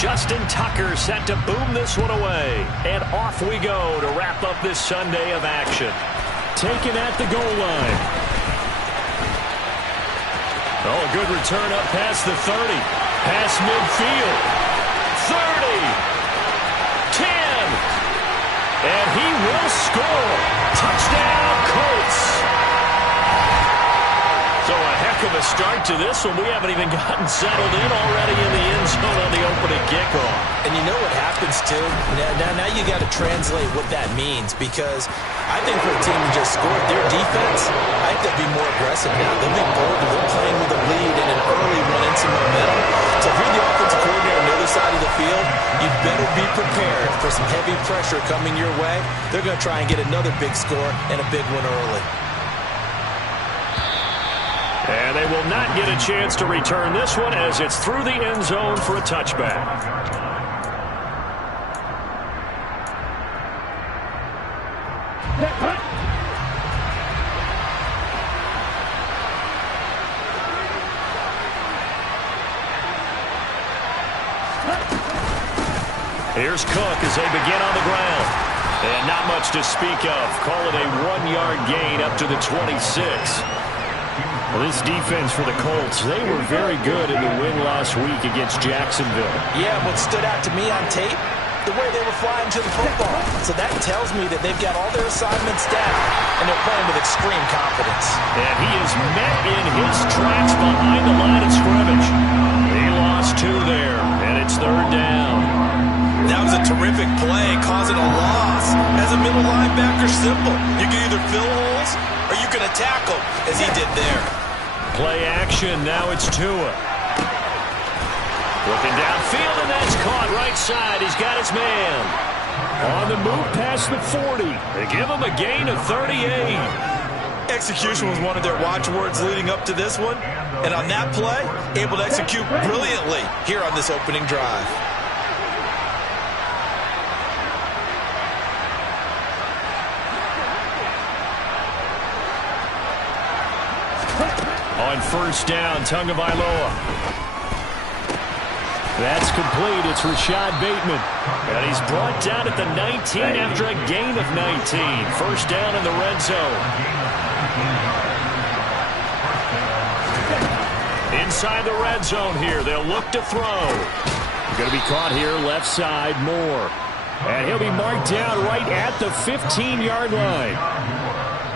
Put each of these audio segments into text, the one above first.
Justin Tucker set to boom this one away. And off we go to wrap up this Sunday of action. Taken at the goal line. Oh, a good return up past the 30. Past midfield. 30. 10. And he will score. Touchdown, Colts. So a heck of a start to this one. We haven't even gotten settled in already in the end zone on the opening kickoff. And you know what happens, too? Now you got to translate what that means, because I think for a team who just scored, their defense, I think they'll be more aggressive now. They'll be bolder. They're playing with a lead and an early run into momentum. So if you're the offensive coordinator on the other side of the field, you'd better be prepared for some heavy pressure coming your way. They're going to try and get another big score and a big one early. And they will not get a chance to return this one as it's through the end zone for a touchback. Here's Cook as they begin on the ground. And not much to speak of. Call it a 1-yard gain up to the 26. Well, this defense for the Colts, they were very good in the win last week against Jacksonville. Yeah, what stood out to me on tape, the way they were flying to the football. So that tells me that they've got all their assignments down, and they're playing with extreme confidence. And he is met in his tracks behind the line of scrimmage. He lost 2 there, and it's 3rd down. That was a terrific play, causing a loss. As a middle linebacker, simple. You can either fill holes or you can attack them, as he did there. Play action, now it's Tua. Looking downfield, and that's caught right side. He's got his man. On the move past the 40. They give him a gain of 38. Execution was one of their watchwords leading up to this one. And on that play, able to execute brilliantly here on this opening drive. On 1st down, Tagovailoa. That's complete. It's Rashad Bateman. And he's brought down at the 19 after a gain of 19. 1st down in the red zone. Inside the red zone here. They'll look to throw. Going to be caught here left side, Moore. And he'll be marked down right at the 15-yard line.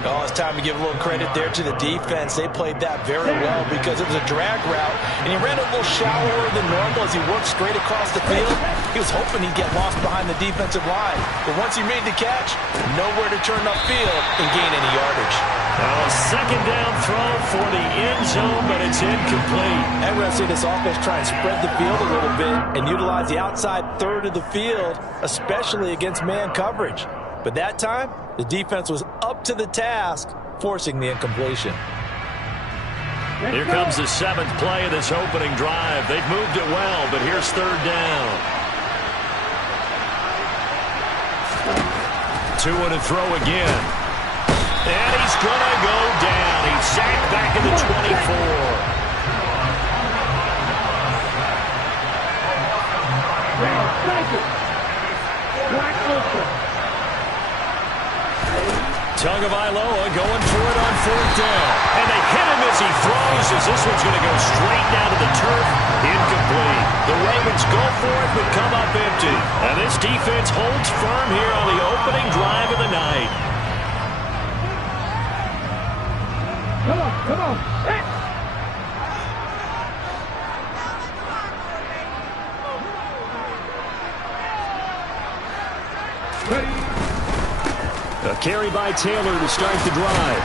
Oh, it's time to give a little credit there to the defense. They played that very well because it was a drag route, and he ran a little shallower than normal as he worked straight across the field. He was hoping he'd get lost behind the defensive line. But once he made the catch, nowhere to turn upfield and gain any yardage. Now a 2nd down throw for the end zone, but it's incomplete. I'm going to see this offense try and spread the field a little bit and utilize the outside third of the field, especially against man coverage. But that time, the defense was up to the task, forcing the incompletion. Here comes the 7th play of this opening drive. They've moved it well, but here's 3rd down. Tua to throw again. And he's going to go down. He's sacked back at the 24. Tagovailoa going for it on 4th down. And they hit him as he throws, as this one's going to go straight down to the turf. Incomplete. The Ravens go for it, but come up empty. And this defense holds firm here on the opening drive of the night. Come on, come on. Hey. Ready. A carry by Taylor to start the drive.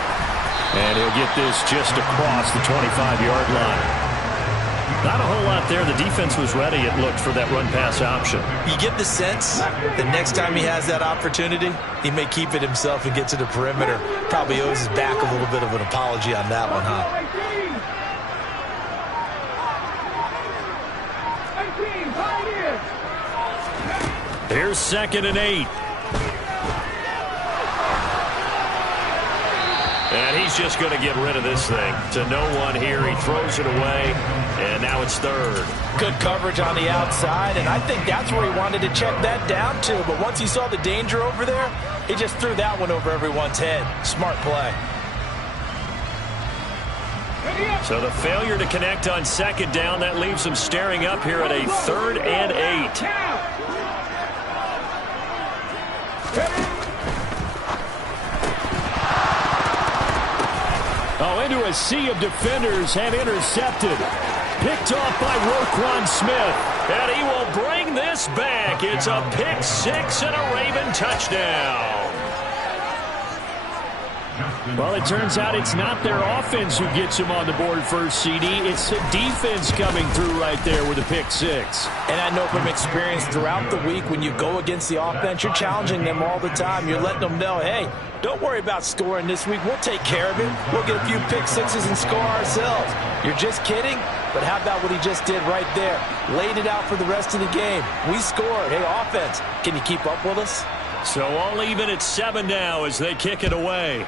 And he'll get this just across the 25-yard line. Not a whole lot there. The defense was ready, it looked, for that run-pass option. You get the sense that next time he has that opportunity, he may keep it himself and get to the perimeter. Probably owes his back a little bit of an apology on that one, huh? Here's 2nd and 8. And he he's just going to get rid of this thing. To no one here. He throws it away, and now it's third. Good coverage on the outside, and I think that's where he wanted to check that down to. But once he saw the danger over there, he just threw that one over everyone's head. Smart play. So the failure to connect on second down, that leaves them staring up here at a 3rd and 8. Oh, into a sea of defenders and intercepted. Picked off by Roquan Smith. And he will bring this back. It's a pick 6 and a Raven touchdown. Well, it turns out it's not their offense who gets him on the board first, CD. It's the defense coming through right there with a pick 6. And I know from experience throughout the week, when you go against the offense, you're challenging them all the time. You're letting them know, hey, don't worry about scoring this week. We'll take care of it. We'll get a few pick 6s and score ourselves. You're just kidding? But how about what he just did right there? Laid it out for the rest of the game. We scored. Hey, offense, can you keep up with us? So all even at 7 now as they kick it away.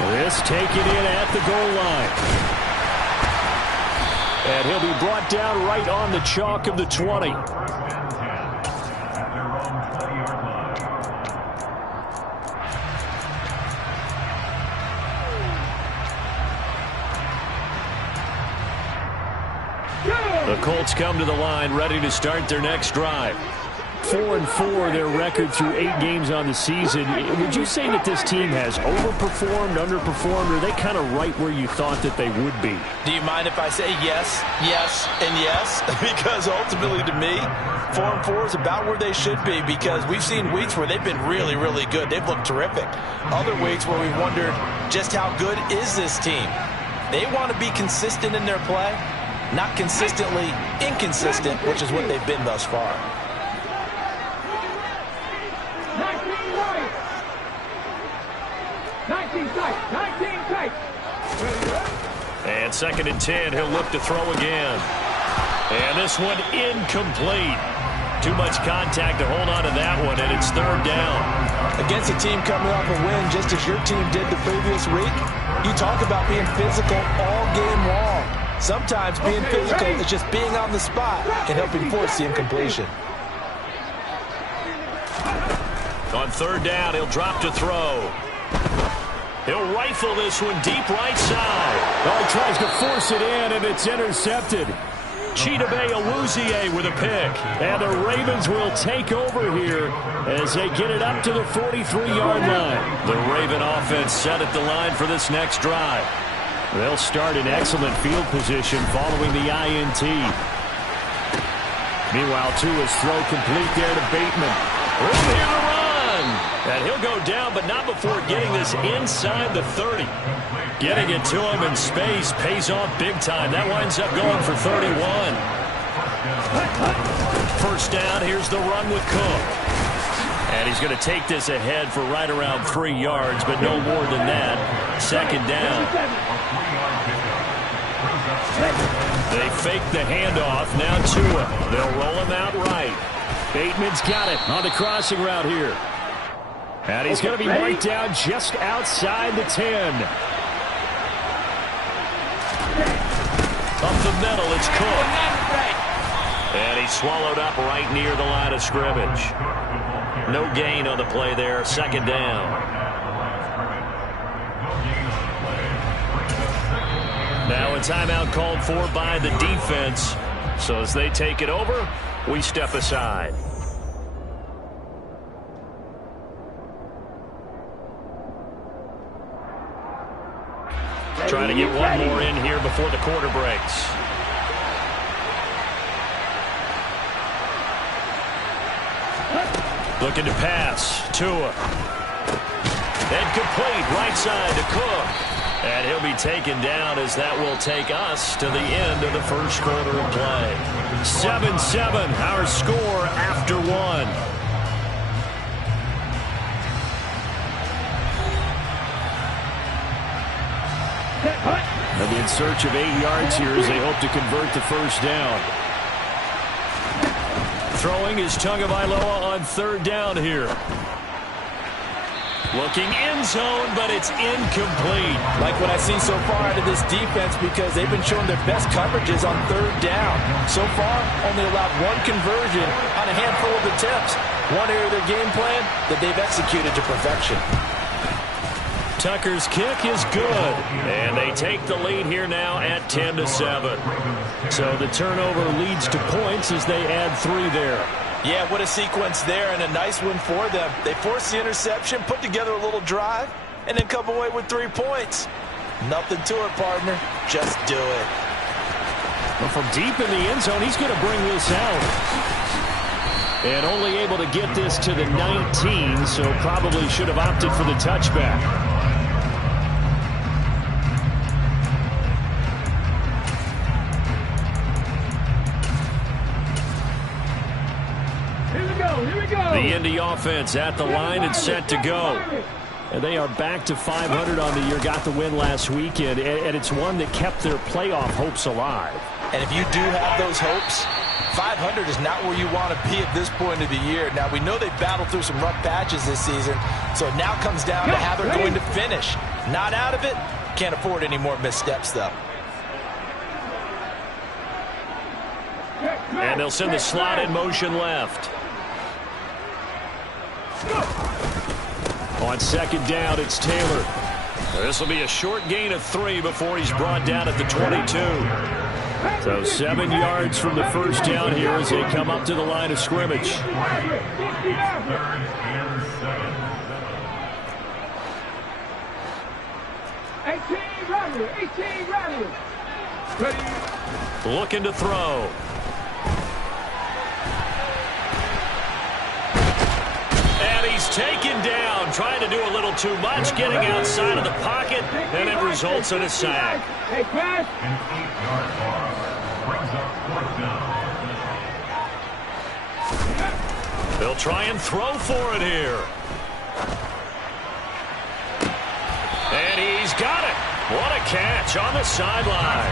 This taken in at the goal line. And he'll be brought down right on the chalk of the 20. The Colts come to the line ready to start their next drive. 4-4 their record through 8 games on the season. Would you say that this team has overperformed, underperformed, or are they kind of right where you thought that they would be? Do you mind if I say yes, yes, and yes? Because ultimately to me, 4-4 is about where they should be, because we've seen weeks where they've been really, really good. They've looked terrific. Other weeks where we've wondered just how good is this team. They want to be consistent in their play, not consistently inconsistent, which is what they've been thus far. 19 tight. And 2nd and 10, he'll look to throw again. And this one incomplete. Too much contact to hold on to that one, and it's 3rd down. Against a team coming off a win, just as your team did the previous week, you talk about being physical all game long. Sometimes being physical is just being on the spot and helping force the incompletion. On 3rd down, he'll drop to throw. He'll rifle this one deep right side. Oh, he tries to force it in, and it's intercepted. Chidobe Awuzie with a pick. And the Ravens will take over here as they get it up to the 43-yard line. The Raven offense set at the line for this next drive. They'll start in excellent field position following the INT. Meanwhile, Tua's throw complete there to Bateman. Room here to run. And he'll go down, but not before getting this inside the 30. Getting it to him in space pays off big time. That winds up going for 31. 1st down, here's the run with Cook. And he's going to take this ahead for right around 3 yards, but no more than that. 2nd down. They fake the handoff. Now Tua. They'll roll him out right. Bateman's got it on the crossing route here. And he's going to be marked down just outside the 10. Up the middle, it's Cook. And he's swallowed up right near the line of scrimmage. No gain on the play there. 2nd down. Now a timeout called for by the defense. So as they take it over, we step aside. Trying to get one more in here before the quarter breaks. Looking to pass. Tua. And complete. Right side to Cook. And he'll be taken down as that will take us to the end of the 1st quarter of play. 7-7, our score after 1. They'll be in search of 8 yards here as they hope to convert the 1st down. Throwing is Tagovailoa on 3rd down here. Looking end zone, but it's incomplete. Like what I've seen so far out of this defense, because they've been showing their best coverages on third down. So far, only allowed one conversion on a handful of attempts. One area of their game plan that they've executed to perfection. Tucker's kick is good, and they take the lead here now at 10-7. So the turnover leads to points as they add 3 there. Yeah, what a sequence there, and a nice one for them. They forced the interception, put together a little drive, and then come away with 3 points. Nothing to it, partner. Just do it. Well, from deep in the end zone, he's going to bring this out. And only able to get this to the 19, so probably should have opted for the touchback. The Indy offense at the line and set to go. And they are back to 500 on the year, got the win last weekend, and it's one that kept their playoff hopes alive. And if you do have those hopes, 500 is not where you want to be at this point of the year. Now, we know they've battled through some rough patches this season, so it now comes down to how they're going to finish. Not out of it, can't afford any more missteps, though. And they'll send the slot in motion left. On second down, it's Taylor. This will be a short gain of 3 before he's brought down at the 22. So 7 yards from the first down here as they come up to the line of scrimmage. 18 Looking to throw. And he's taken down, trying to do a little too much, getting outside of the pocket, and it results in a sack. They'll try and throw for it here. And he's got it. What a catch on the sideline.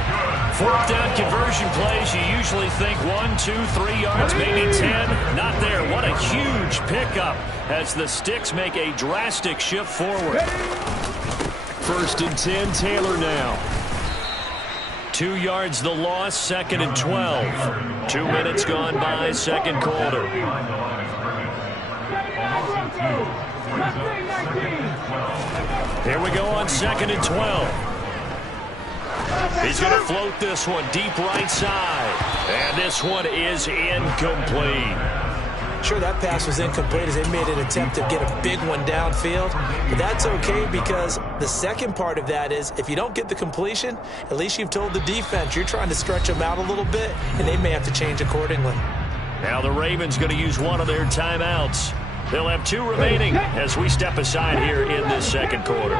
4th down conversion plays, you usually think 1, 2, 3 yards, maybe 10. Not there. What a huge pickup as the Sticks make a drastic shift forward. 1st and 10, Taylor now. 2 yards the loss, 2nd and 12. 2 minutes gone by, second quarter. Here we go on 2nd and 12. He's going to float this one deep right side. And this one is incomplete. Sure, that pass was incomplete as they made an attempt to get a big one downfield. But that's okay because the second part of that is if you don't get the completion, at least you've told the defense you're trying to stretch them out a little bit, and they may have to change accordingly. Now the Ravens going to use one of their timeouts. They'll have 2 remaining as we step aside here in this second quarter.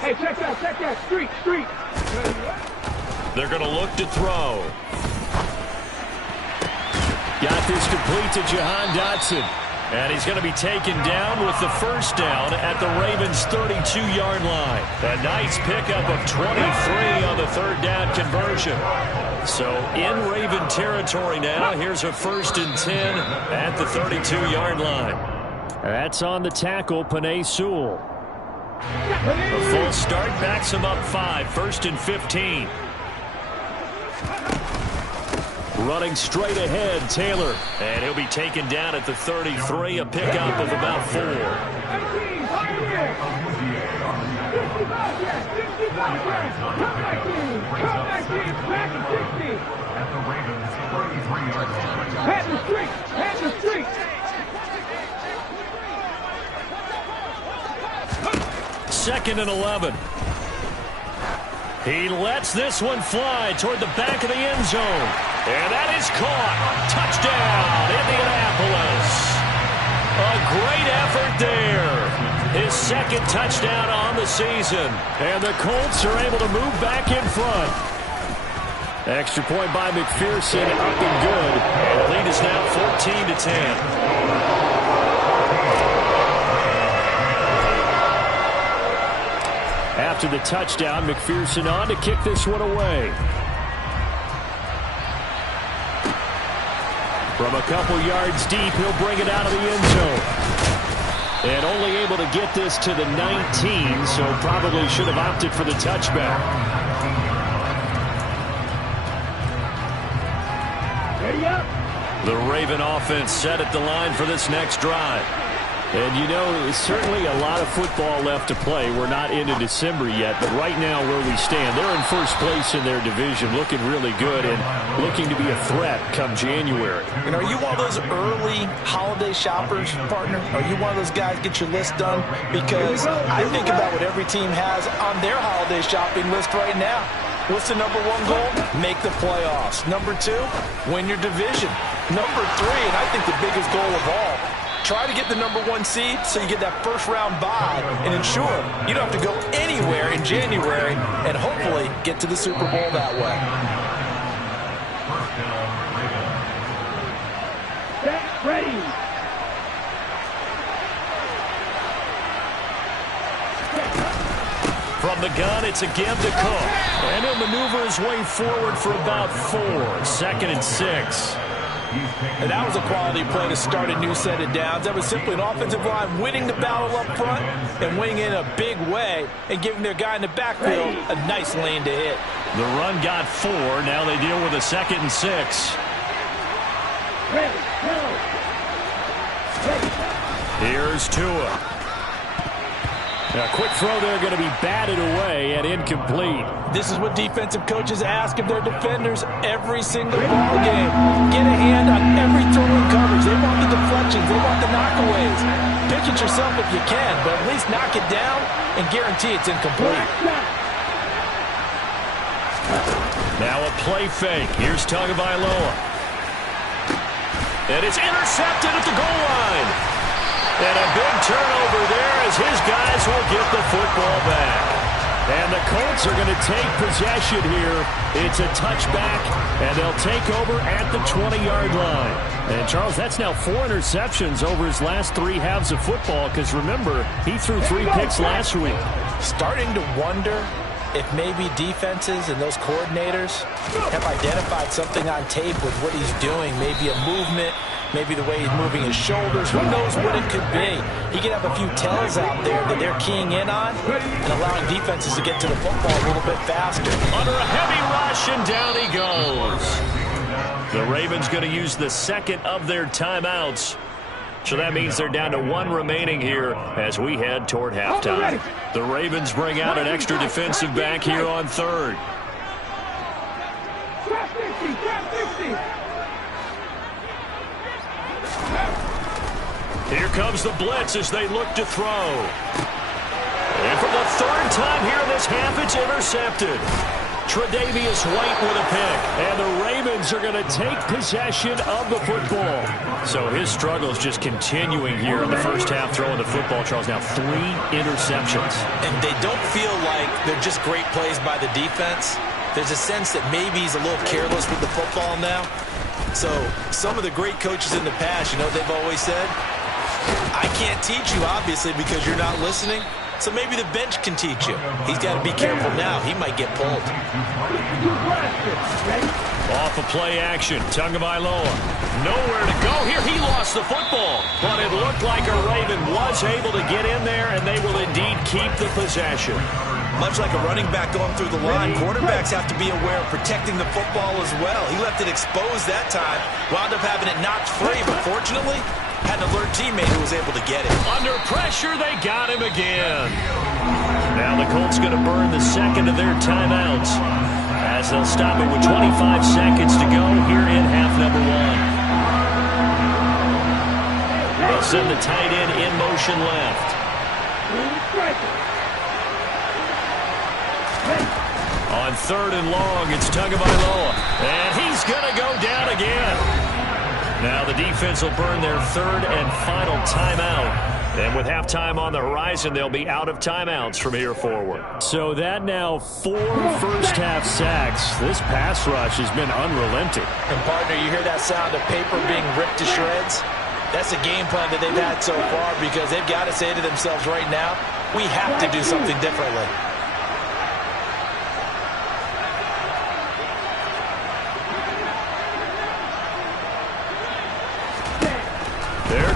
Hey, check that, street. They're going to look to throw. Got this complete to Jahan Dotson. And he's going to be taken down with the first down at the Ravens' 32-yard line. A nice pickup of 23 on the 3rd down conversion. So in Raven territory now, here's a 1st and 10 at the 32-yard line. That's on the tackle, Penei Sewell. A full start backs him up 5, 1st and 15. Running straight ahead, Taylor. And he'll be taken down at the 33, a pickup of about 4. Head the street. 2nd and 11. He lets this one fly toward the back of the end zone. And that is caught. Touchdown, Indianapolis. A great effort there. His 2nd touchdown on the season. And the Colts are able to move back in front. Extra point by McPherson, up and good. And the lead is now 14-10. After the touchdown, McPherson on to kick this one away. From a couple yards deep, he'll bring it out of the end zone. And only able to get this to the 19, so probably should have opted for the touchback. Ready up. The Raven offense set at the line for this next drive. And, you know, certainly a lot of football left to play. We're not into December yet, but right now where we stand, they're in first place in their division, looking really good and looking to be a threat come January. And are you one of those early holiday shoppers, partner? Are you one of those guys get your list done? Because I think about what every team has on their holiday shopping list right now. What's the number one goal? Make the playoffs. Number two, win your division. Number three, and I think the biggest goal of all, try to get the number one seed so you get that first round bye and ensure you don't have to go anywhere in January and hopefully get to the Super Bowl that way. Set, ready. From the gun, it's again to Cook. And he'll maneuver his way forward for about 4. 2nd and 6. And that was a quality play to start a new set of downs. That was simply an offensive line winning the battle up front and winning in a big way and giving their guy in the backfield a nice lane to hit. The run got 4. Now they deal with a 2nd and 6. Ready, go. Ready. Here's Tua. A quick throw there going to be batted away and incomplete. This is what defensive coaches ask of their defenders every single ball game. Get a hand on every throw in coverage. They want the deflections. They want the knockaways. Pitch it yourself if you can, but at least knock it down and guarantee it's incomplete. Now a play fake. Here's Tagovailoa. And it's intercepted at the goal line. And a big turnover there as his guys will get the football back. And the Colts are going to take possession here. It's a touchback, and they'll take over at the 20-yard line. And, Charles, that's now 4 interceptions over his last 3 halves of football because, remember, he threw 3 picks last week. Starting to wonder if maybe defenses and those coordinators have identified something on tape with what he's doing, maybe a movement, maybe the way he's moving his shoulders. Who knows what it could be? He could have a few tells out there that they're keying in on and allowing defenses to get to the football a little bit faster. Under a heavy rush, and down he goes. The Ravens going to use the 2nd of their timeouts. So that means they're down to 1 remaining here as we head toward halftime. The Ravens bring out an extra defensive back here on 3rd. Here comes the blitz as they look to throw. And for the 3rd time here in this half, it's intercepted. Tre'Davious White with a pick. And the Ravens are going to take possession of the football. So his struggle is just continuing here in the first half throwing the football. Charles, now 3 interceptions. And they don't feel like they're just great plays by the defense. There's a sense that maybe he's a little careless with the football now. So some of the great coaches in the past, you know what they've always said? I can't teach you, obviously, because you're not listening. So maybe the bench can teach you. He's got to be careful now. He might get pulled. Off of play action, Tagovailoa. Nowhere to go here. He lost the football. But it looked like a Raven was able to get in there, and they will indeed keep the possession. Much like a running back going through the line, quarterbacks have to be aware of protecting the football as well. He left it exposed that time, wound up having it knocked free, but fortunately, had an alert teammate who was able to get it. Under pressure, they got him again. Now the Colts going to burn the 2nd of their timeouts as they'll stop it with 25 seconds to go here in half number 1. They'll send the tight end in motion left. On 3rd and long, it's Tagovailoa. And he's going to go down again. Now the defense will burn their 3rd and final timeout. And with halftime on the horizon, they'll be out of timeouts from here forward. So that now 4 first-half sacks. This pass rush has been unrelenting. And, partner, you hear that sound of paper being ripped to shreds? That's a game plan that they've had so far because they've got to say to themselves right now, we have to do something differently.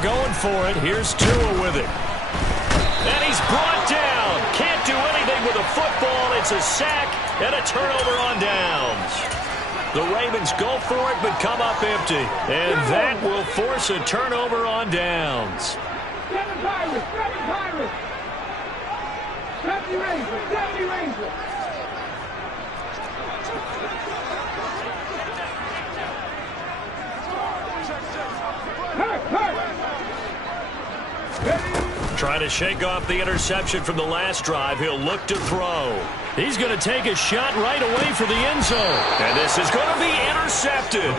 going for it. Here's Tua with it. And he's brought down. Can't do anything with a football. It's a sack and a turnover on downs. The Ravens go for it but come up empty. And that will force a turnover on downs. 7 Pirates, 7 Pirates. 70 Rangers, 70 Rangers. Trying to shake off the interception from the last drive. He'll look to throw. He's going to take a shot right away for the end zone. And this is going to be intercepted.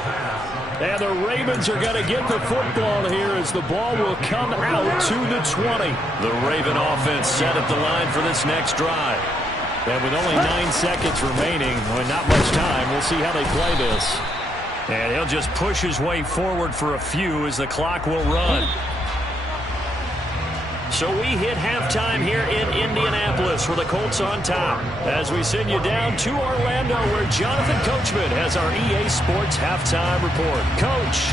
And the Ravens are going to get the football here as the ball will come out to the 20. The Raven offense set at the line for this next drive. And with only 9 seconds remaining, not much time, we'll see how they play this. And he'll just push his way forward for a few as the clock will run. So we hit halftime here in Indianapolis with the Colts on top. As we send you down to Orlando where Jonathan Coachman has our EA Sports halftime report. Coach.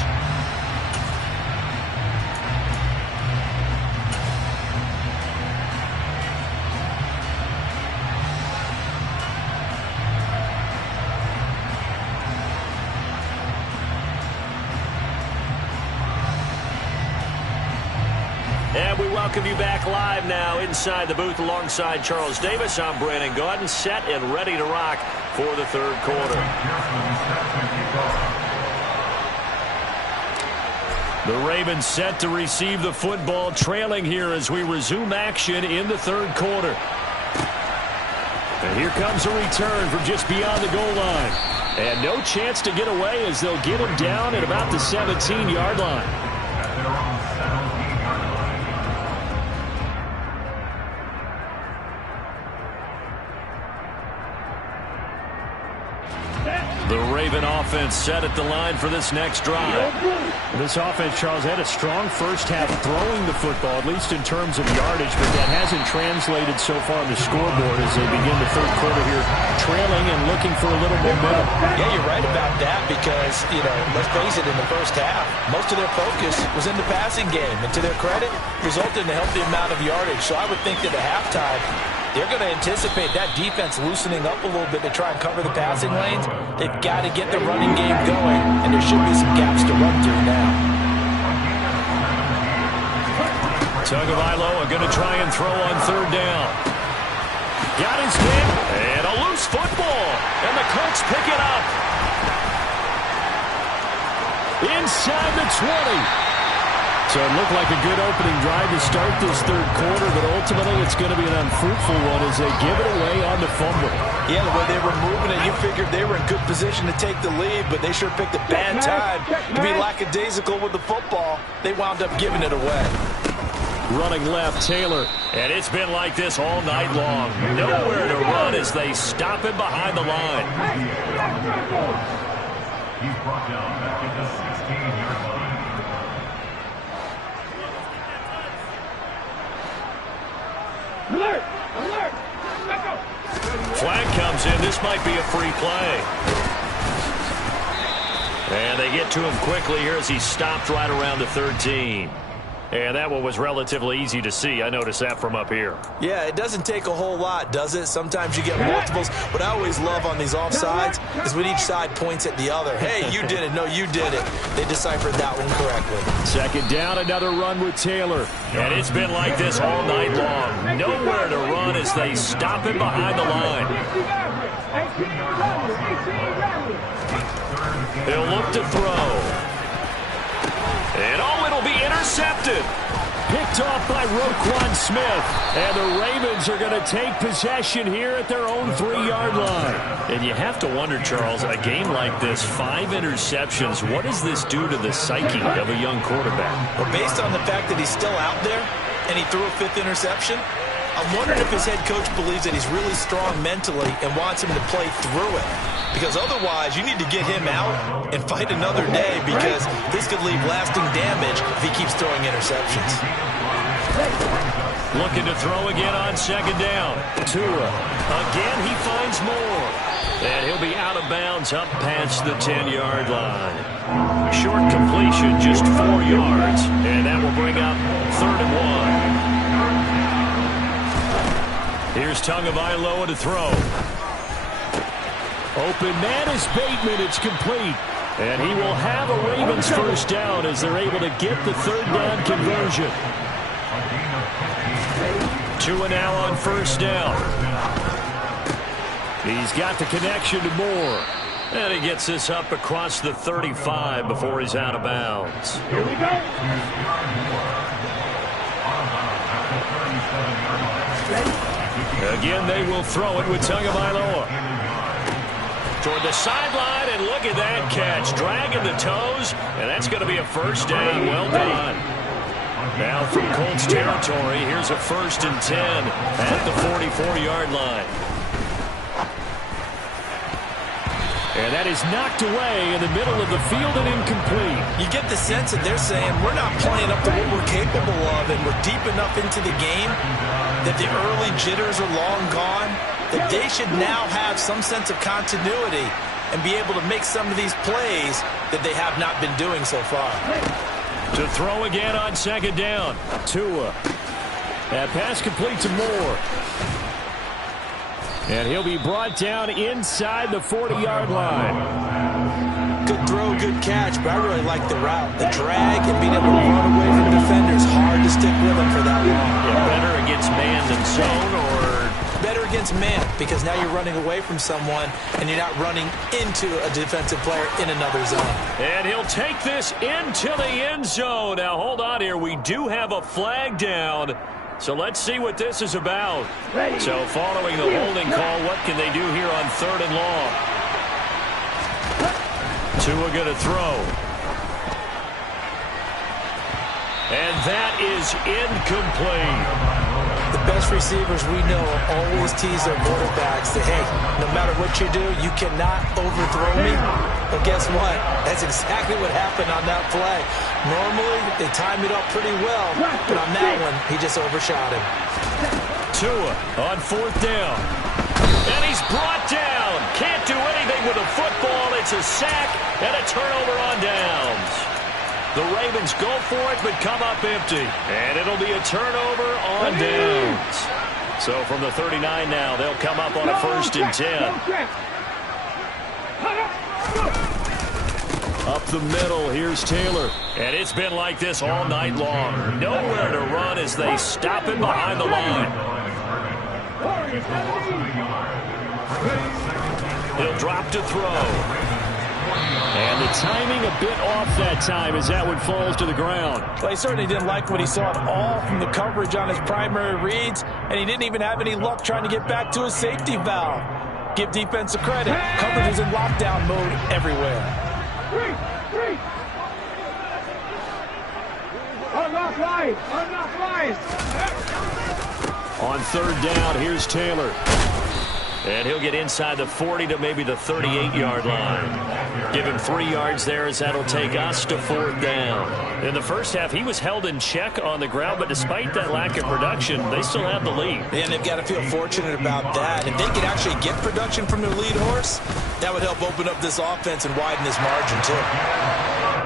And we welcome you back live now inside the booth alongside Charles Davis. I'm Brandon Gaudin, set and ready to rock for the third quarter. The Ravens set to receive the football, trailing here as we resume action in the third quarter. And here comes a return from just beyond the goal line. And no chance to get away as they'll get him down at about the 17-yard line. The Raven offense set at the line for this next drive. This offense, Charles, had a strong first half throwing the football, at least in terms of yardage, but that hasn't translated so far on the scoreboard as they begin the third quarter here, trailing and looking for a little momentum. Yeah, you're right about that because, let's face it, in the first half, most of their focus was in the passing game, and to their credit, resulted in a healthy amount of yardage. So I would think that at halftime, they're going to anticipate that defense loosening up a little bit to try and cover the passing lanes. They've got to get the running game going, and there should be some gaps to run through now. Tagovailoa going to try and throw on third down. Got his hit, and a loose football, and the Colts pick it up. Inside the 20. So it looked like a good opening drive to start this third quarter, but ultimately it's going to be an unfruitful one as they give it away on the fumble. Yeah, the way they were moving it, you figured they were in good position to take the lead, but they sure picked a bad time to be lackadaisical with the football. They wound up giving it away. Running left, Taylor. And it's been like this all night long. Nowhere to run as they stop him behind the line. He's brought down back at the 16-yard line. Alert! Alert! Let's go! Flag comes in. This might be a free play. And they get to him quickly here as he stopped right around the 13. And that one was relatively easy to see. I noticed that from up here. Yeah, it doesn't take a whole lot, does it? Sometimes you get multiples. What I always love on these offsides is when each side points at the other. Hey, you did it. No, you did it. They deciphered that one correctly. Second down, another run with Taylor. And it's been like this all night long. Nowhere to run as they stop him behind the line. He'll look to throw. And it'll be intercepted. Picked off by Roquan Smith. And the Ravens are going to take possession here at their own 3-yard line. And you have to wonder, Charles, a game like this, 5 interceptions, what does this do to the psyche of a young quarterback? Well, based on the fact that he's still out there and he threw a 5th interception, I'm wondering if his head coach believes that he's really strong mentally and wants him to play through it. Because otherwise, you need to get him out and fight another day because this could leave lasting damage if he keeps throwing interceptions. Looking to throw again on second down. Tua. Again, he finds more. And he'll be out of bounds up past the 10-yard line. Short completion, just 4 yards. And that will bring up 3rd and 1. Here's Tagovailoa to throw. Open man is Bateman. It's complete. And he will have a Ravens first down as they're able to get the 3rd down conversion. Tua now on first down. He's got the connection to Moore. And he gets this up across the 35 before he's out of bounds. Here we go. Again, they will throw it with Tagovailoa. Toward the sideline, and look at that catch. Dragging the toes, and that's going to be a first down. Well done. Now from Colts territory, here's a 1st and 10 at the 44-yard line. And that is knocked away in the middle of the field and incomplete. You get the sense that they're saying we're not playing up to what we're capable of, and we're deep enough into the game that the early jitters are long gone, that they should now have some sense of continuity and be able to make some of these plays that they have not been doing so far. To throw again on 2nd down. Tua. That pass complete to Moore. And he'll be brought down inside the 40-yard line. Good throw, good catch, but I really like the route. The drag and being able to run away from defenders, hard to stick with them for that long. Yeah, better against man than zone, or better against man, because now you're running away from someone and you're not running into a defensive player in another zone. And he'll take this into the end zone. Now, hold on here. We do have a flag down. So let's see what this is about. So following the holding call, what can they do here on 3rd and long? Tua going to throw. And that is incomplete. The best receivers we know always tease their quarterbacks that, hey, no matter what you do, you cannot overthrow me. Well, guess what? That's exactly what happened on that play. Normally, they time it up pretty well, but on that one, he just overshot him. Tua on 4th down. And he's brought down. Can't do anything with a football. It's a sack and a turnover on downs. The Ravens go for it, but come up empty. And it'll be a turnover on downs. So from the 39 now, they'll come up on a 1st and 10. Up the middle, here's Taylor. And it's been like this all night long. Nowhere to run as they stop it behind the line. He'll drop to throw. And the timing a bit off that time as that one falls to the ground. Well, he certainly didn't like what he saw at all from the coverage on his primary reads, and he didn't even have any luck trying to get back to his safety valve. Give defensive credit. Coverage was in lockdown mode everywhere. Three. Unlock lines. Unlock lines. On 3rd down, here's Taylor. And he'll get inside the 40 to maybe the 38-yard line. Give him 3 yards there as that'll take us to 4th down. In the first half, he was held in check on the ground, but despite that lack of production, they still have the lead. And they've got to feel fortunate about that. If they could actually get production from their lead horse, that would help open up this offense and widen this margin, too.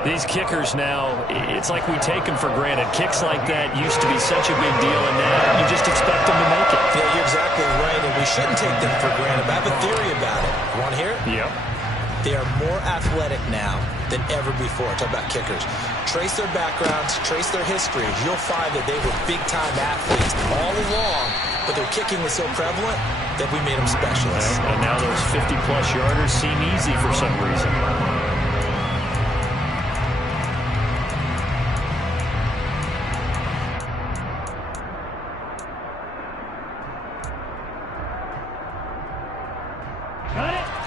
These kickers now, it's like we take them for granted. Kicks like that used to be such a big deal, and now you just expect them to make it. Yeah, you're exactly right, and we shouldn't take them for granted. But I have a theory about it. You want to hear it? Yep. They are more athletic now than ever before. Talk about kickers. Trace their backgrounds, trace their history. You'll find that they were big-time athletes all along, but their kicking was so prevalent that we made them specialists. And now those 50-plus yarders seem easy for some reason.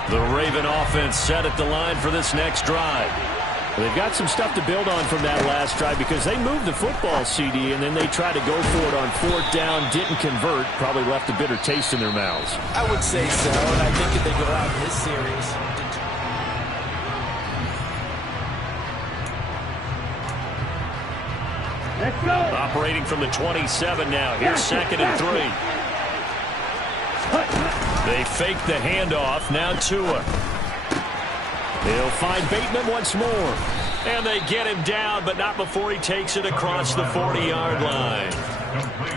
The Raven offense set at the line for this next drive. They've got some stuff to build on from that last drive because they moved the football, CD, and then they tried to go for it on 4th down, didn't convert, probably left a bitter taste in their mouths. I would say so, and I think if they go out in this series. Let's go. Operating from the 27 now. Here's 2nd and 3. They fake the handoff. Now Tua. He'll find Bateman once more. And they get him down, but not before he takes it across the 40-yard line.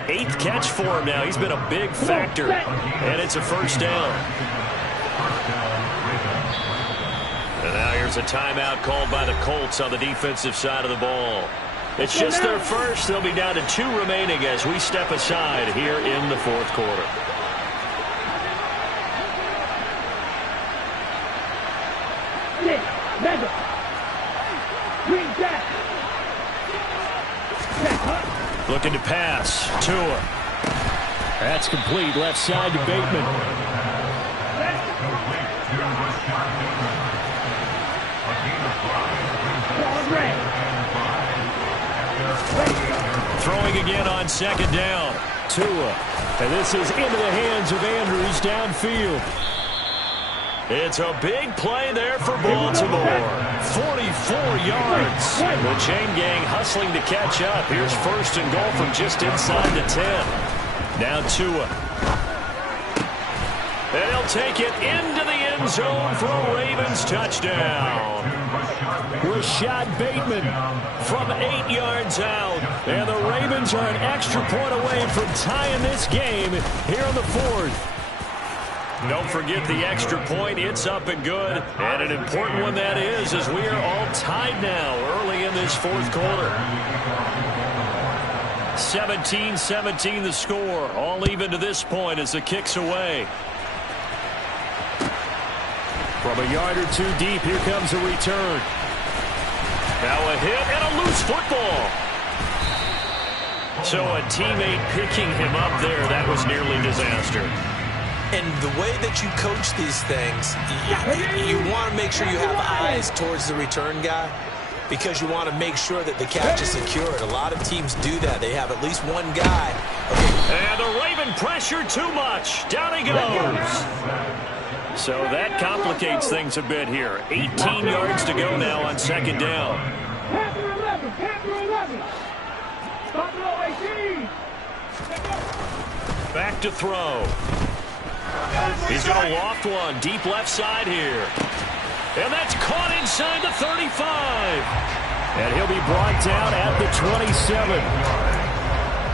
8th catch for him now. He's been a big factor. And it's a first down. And now here's a timeout called by the Colts on the defensive side of the ball. It's just their first. They'll be down to 2 remaining as we step aside here in the fourth quarter. Looking to pass. Tua. That's complete. Left side to Bateman. Throwing again on second down. Tua. And this is into the hands of Andrews downfield. It's a big play there for Baltimore. 44 yards. The chain gang hustling to catch up. Here's first and goal from just inside the 10. Now Tua. And he'll take it into the end zone for a Ravens touchdown. Rashad Bateman From 8 yards out. and the Ravens are an extra point away from tying this game here in the fourth. Don't forget the extra point. It's up and good. And an important one that is, as we are all tied now early in this fourth quarter. 17-17 the score. All even to this point as the kick's away. From a yard or 2 deep, here comes a return. Now a hit and a loose football. So a teammate picking him up there, that was nearly disaster. And the way that you coach these things, you want to make sure you have eyes towards the return guy because you want to make sure that the catch is secured. A lot of teams do that. They have at least one guy. Okay. And the Raven pressure too much. Down he goes. So that complicates things a bit here. 18 yards to go now on second down. Panther 11, Panther 11. Stop low, 18. Back to throw. He's going to loft one deep left side here. And that's caught inside the 35. And he'll be brought down at the 27.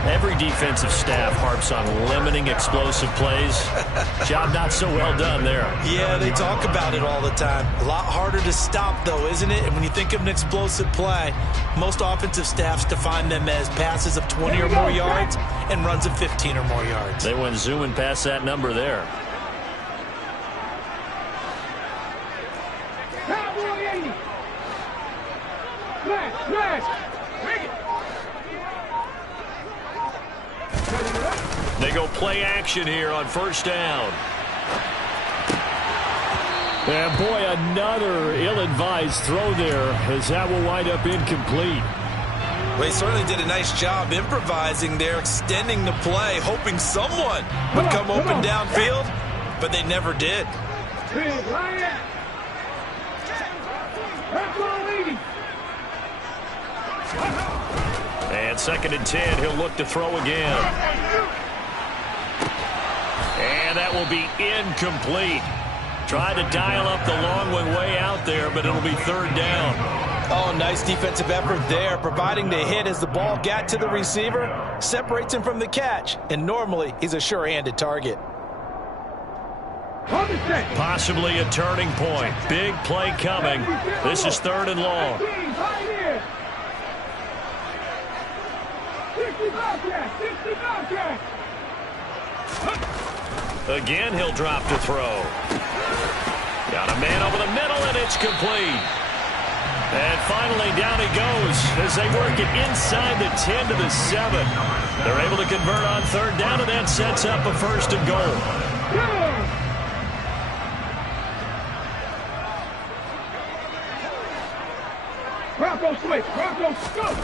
Every defensive staff harps on limiting explosive plays. Job not so well done there. Yeah, they talk about it all the time. A lot harder to stop, though, isn't it? And when you think of an explosive play, most offensive staffs define them as passes of 20 or more yards and runs of 15 or more yards. They went zooming past that number there. Cowboy 80. Flash. Bring it. They go play action here on first down. And boy, another ill-advised throw there as that will wind up incomplete. Well, they certainly did a nice job improvising there, extending the play, hoping someone would come open downfield, but they never did. Big Lion. Cowboy 80. And second and 10, he'll look to throw again. And that will be incomplete. Tried to dial up the long one way out there, but it'll be third down. Oh, nice defensive effort there, providing the hit as the ball got to the receiver, separates him from the catch, and normally he's a sure-handed target. Possibly a turning point. Big play coming. This is third and long. 60 Bobcat. Again, he'll drop to throw. Got a man over the middle, and it's complete. And finally, down he goes as they work it inside the 10 to the 7. They're able to convert on third down, and that sets up a first and goal. Bronco switch. Bronco go.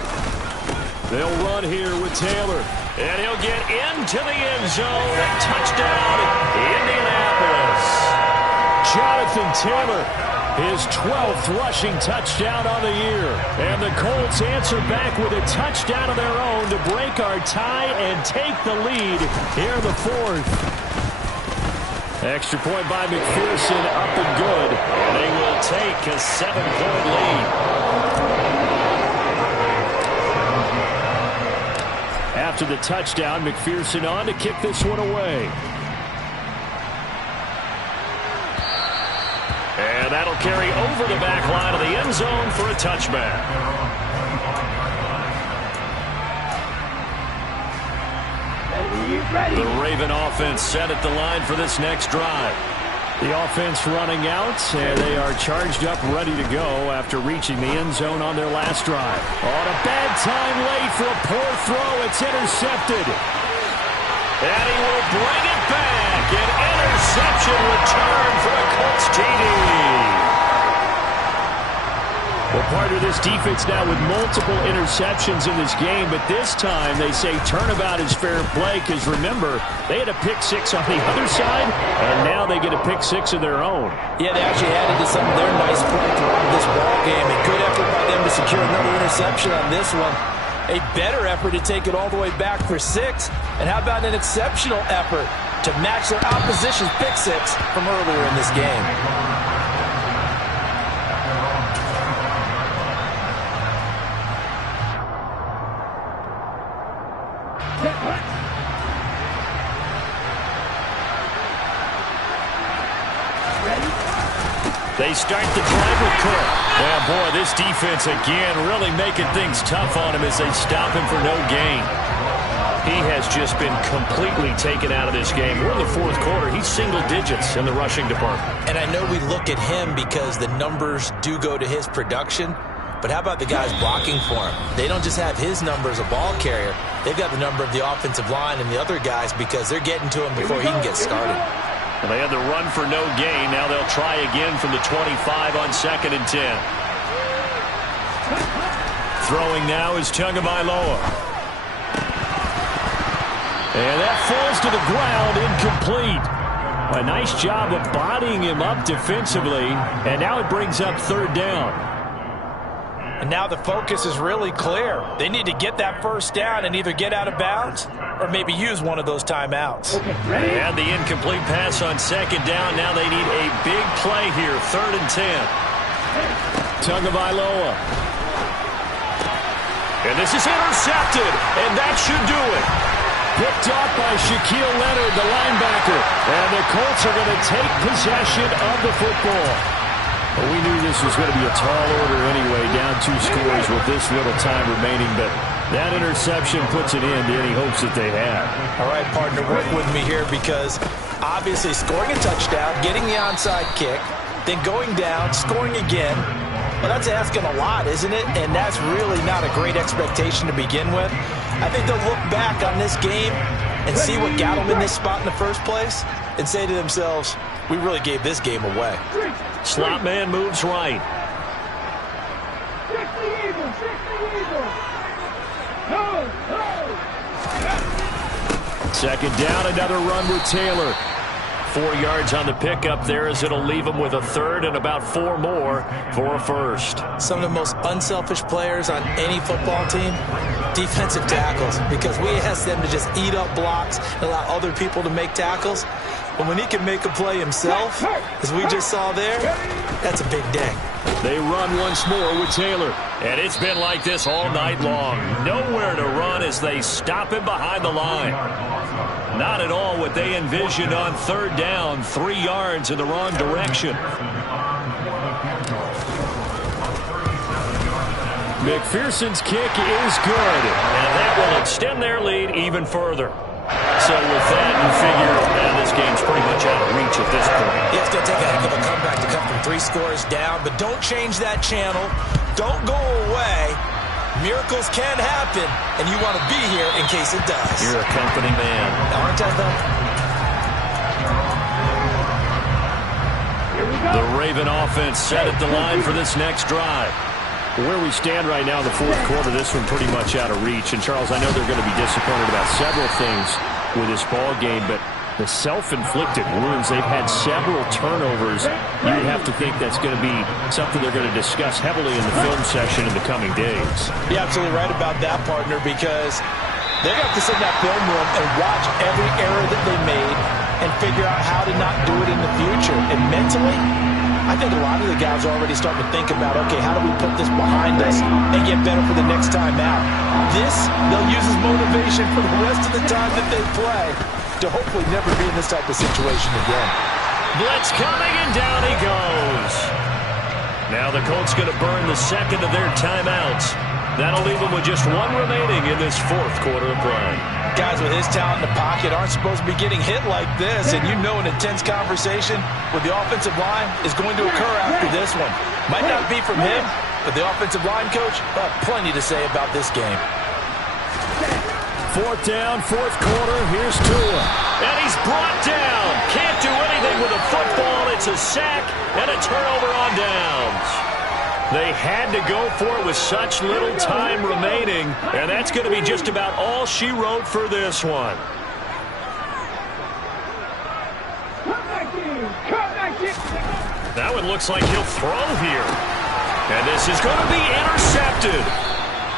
They'll run here with Taylor. And he'll get into the end zone. Touchdown, Indianapolis. Jonathan Taylor, his 12th rushing touchdown on the year. And the Colts answer back with a touchdown of their own to break our tie and take the lead here in the fourth. Extra point by McPherson, up and good. And they will take a 7-point lead. After the touchdown, McPherson on to kick this one away. And that'll carry over the back line of the end zone for a touchback. The Raven offense set at the line for this next drive. The offense running out, and they are charged up, ready to go after reaching the end zone on their last drive. On a bad time late for a poor throw. It's intercepted. And he will bring it back. An interception return for a Colts TD. Well, part of this defense now with multiple interceptions in this game, but this time they say turnabout is fair play because, remember, they had a pick six on the other side, and now they get a pick six of their own. Yeah, they actually added to some of their nice play throughout this ball game. A good effort by them to secure another interception on this one. A better effort to take it all the way back for 6. And how about an exceptional effort to match their opposition's pick six from earlier in this game. They start the drive with Cook. Yeah, boy, this defense again really making things tough on him as they stop him for no gain. He has just been completely taken out of this game. We're in the fourth quarter. He's single digits in the rushing department. And I know we look at him because the numbers do go to his production. But how about the guys blocking for him? They don't just have his number as a ball carrier. They've got the number of the offensive line and the other guys because they're getting to him before he can get started. And they had the run for no gain. Now they'll try again from the 25 on 2nd and 10. Throwing now is Tagovailoa. And that falls to the ground, incomplete. A nice job of bodying him up defensively. And now it brings up 3rd down. And now the focus is really clear. They need to get that first down and either get out of bounds or maybe use one of those timeouts. They had the incomplete pass on 2nd down. Now they need a big play here, 3rd and 10. Tagovailoa. And this is intercepted, and that should do it. Picked off by Shaquille Leonard, the linebacker. And the Colts are going to take possession of the football. Well, we knew this was going to be a tall order anyway, down 2 scores with this little time remaining, but that interception puts an end to any hopes that they had. All right, partner, work with me here because obviously scoring a touchdown, getting the onside kick, then going down, scoring again, well, that's asking a lot, isn't it? And that's really not a great expectation to begin with. I think they'll look back on this game and see what got them in this spot in the first place and say to themselves, we really gave this game away. Slot man moves right. 2nd down, another run with Taylor. 4 yards on the pickup there as it'll leave him with a 3rd and about 4 more for a first. Some of the most unselfish players on any football team, defensive tackles, because we ask them to just eat up blocks and allow other people to make tackles. But when he can make a play himself, as we just saw there, that's a big day. They run once more with Taylor. And it's been like this all night long. Nowhere to run as they stop him behind the line. Not at all what they envisioned on 3rd down, 3 yards in the wrong direction. McPherson's kick is good. And that will extend their lead even further. So with that, you figure this game's pretty much out of reach at this point. Yeah, it's going to take a heck of a comeback to come from 3 scores down, but don't change that channel. Don't go away. Miracles can happen, and you want to be here in case it does. You're a company man. Aren't I, though? The Raven offense set at the line for this next drive. Where we stand right now in the 4th quarter, this one pretty much out of reach. And, Charles, I know they're going to be disappointed about several things with this ball game, but the self-inflicted wounds, they've had several turnovers. You would have to think that's going to be something they're going to discuss heavily in the film session in the coming days. You're absolutely right about that, partner, because they're going to have to sit in that film room and watch every error that they made and figure out how to not do it in the future. And mentally, I think a lot of the guys are already starting to think about, okay, how do we put this behind us and get better for the next time out? This, they'll use as motivation for the rest of the time that they play to hopefully never be in this type of situation again. Blitz coming, and down he goes. Now the Colts going to burn the second of their timeouts. That'll leave them with just one remaining in this fourth quarter of play. Guys with his talent in the pocket aren't supposed to be getting hit like this, and you know an intense conversation with the offensive line is going to occur after this one. Might not be from him, but the offensive line coach will have plenty to say about this game. Fourth down, fourth quarter. Here's Tua. And he's brought down. Can't do anything with a football. It's a sack and a turnover on downs. They had to go for it with such little time remaining, and that's going to be just about all she wrote for this one. That one looks like he'll throw here. And this is going to be intercepted.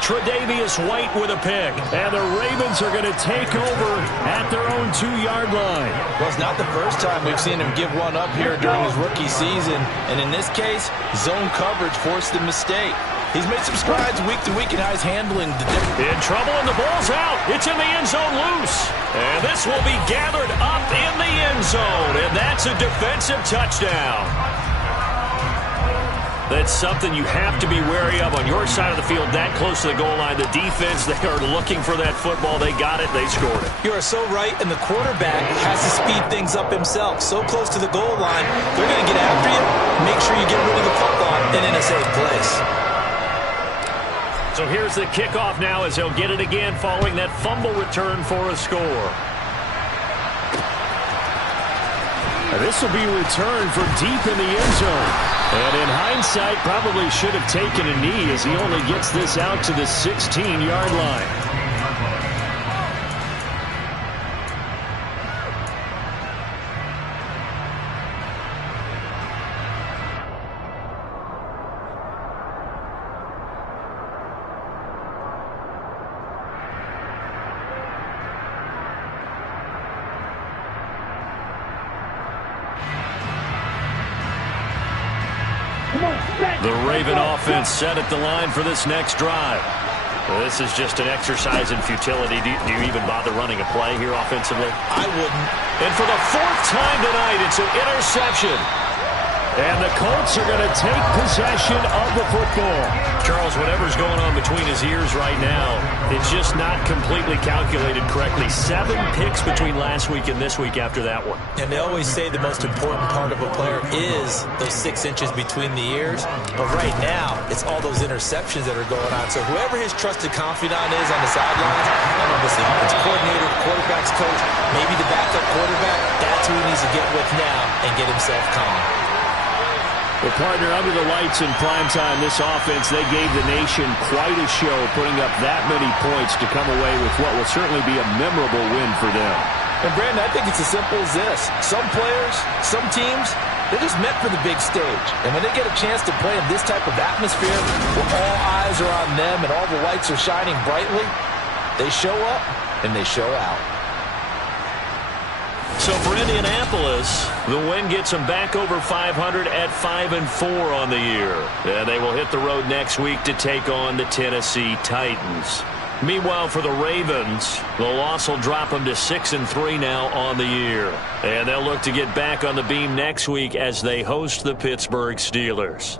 Tre'Davious White with a pick. And the Ravens are going to take over at their own 2-yard line. Well, it's not the first time we've seen him give one up here during his rookie season. And in this case, zone coverage forced the mistake. He's made some strides week to week, and how he's handling the difference. In trouble, and the ball's out. It's in the end zone loose. And this will be gathered up in the end zone. And that's a defensive touchdown. That's something you have to be wary of on your side of the field, that close to the goal line. The defense, they are looking for that football. They got it. They scored it. You are so right, and the quarterback has to speed things up himself. So close to the goal line, they're going to get after you. Make sure you get rid of the football and in a safe place. So here's the kickoff now as they'll get it again following that fumble return for a score. And this will be returned from deep in the end zone. And in hindsight, probably should have taken a knee as he only gets this out to the 16-yard line. The Raven offense set at the line for this next drive. This is just an exercise in futility. Do you even bother running a play here offensively? I wouldn't. And for the fourth time tonight, it's an interception. And the Colts are going to take possession of the football. Charles, whatever's going on between his ears right now, it's just not completely calculated correctly. 7 picks between last week and this week after that one. And they always say the most important part of a player is those 6 inches between the ears. But right now, it's all those interceptions that are going on. So whoever his trusted confidant is on the sidelines, I don't know if it's the offensive coordinator, the quarterback's coach, maybe the backup quarterback, that's who he needs to get with now and get himself calm. Well, partner, under the lights in primetime, this offense, they gave the nation quite a show, putting up that many points to come away with what will certainly be a memorable win for them. And, Brandon, I think it's as simple as this. Some players, some teams, they're just meant for the big stage. And when they get a chance to play in this type of atmosphere where all eyes are on them and all the lights are shining brightly, they show up and they show out. So for Indianapolis, the win gets them back over 500 at 5-4 on the year. And they will hit the road next week to take on the Tennessee Titans. Meanwhile, for the Ravens, the loss will drop them to 6-3 now on the year. And they'll look to get back on the beam next week as they host the Pittsburgh Steelers.